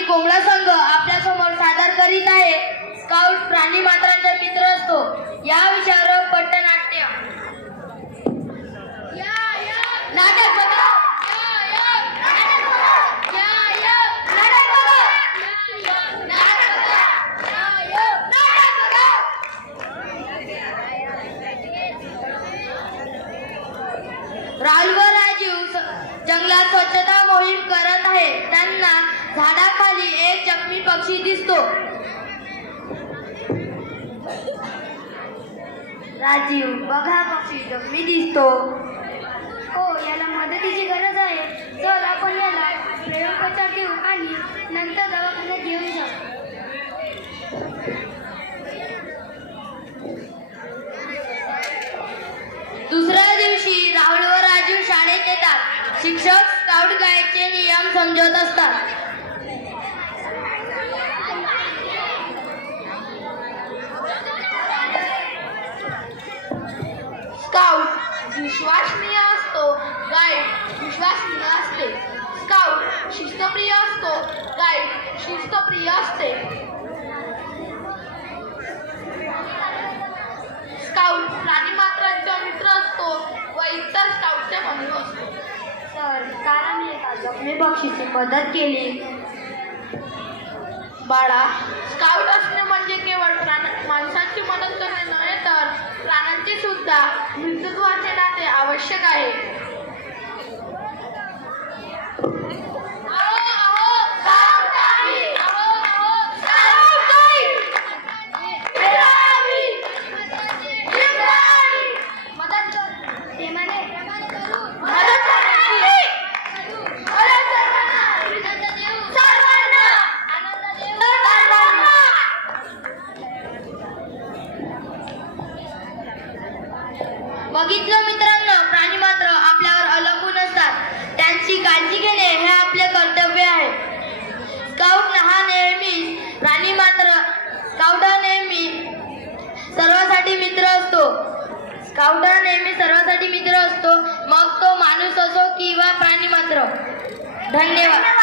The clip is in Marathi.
आगामी कोंबडा संघ आपल्या समोर सादर करीत आहे स्काउट प्राणी मात्रांचा मित्र असतो या विषयावर पट्टनाट्य नाटक बघा राहुल व राजीव जंगलात स्वच्छता मोहीम करत आहे. त्यांना झाडाखाली एक जखमी पक्षी दिसतो. राजीव, बघा पक्षी जखमी दिसतो. हो, याला मदतीची गरज आहे. तर आपण याला प्रयोगोपचार देऊ आणि नंतर दवाखान्यात घेऊन जाऊ. दुसऱ्या दिवशी राहुल व राजीव शाळेत येतात. शिक्षक स्काउट गाईडचे नियम समजवत असतात. स्काउट विश्वसनीय असतो, गाईड विश्वसनीय असते. स्काउट शिस्तप्रिय असतो, गाईड शिस्तप्रिय असते. स्काउट प्राणीमात्रांचा मित्र असतो व इतर स्काउटचे बंधू असतो. सर, काल आम्ही एका जखमी पक्षीची मदत केली. बाळा, स्काउट असणे म्हणजे केवळ माणसांची मदत करणे नव्हे तर प्राण्यांचे सुद्धा मित्रत्वाचे नाते आवश्यक आहे. बघितलं मित्रांनो, प्राणी मात्र आपल्यावर अवलंबून असतात. त्यांची काळजी घेणे हे आपले कर्तव्य आहे. स्काउट हा नेहमी सर्वांसाठी मित्र असतो. मग तो माणूस असो किंवा प्राणी मात्र. धन्यवाद.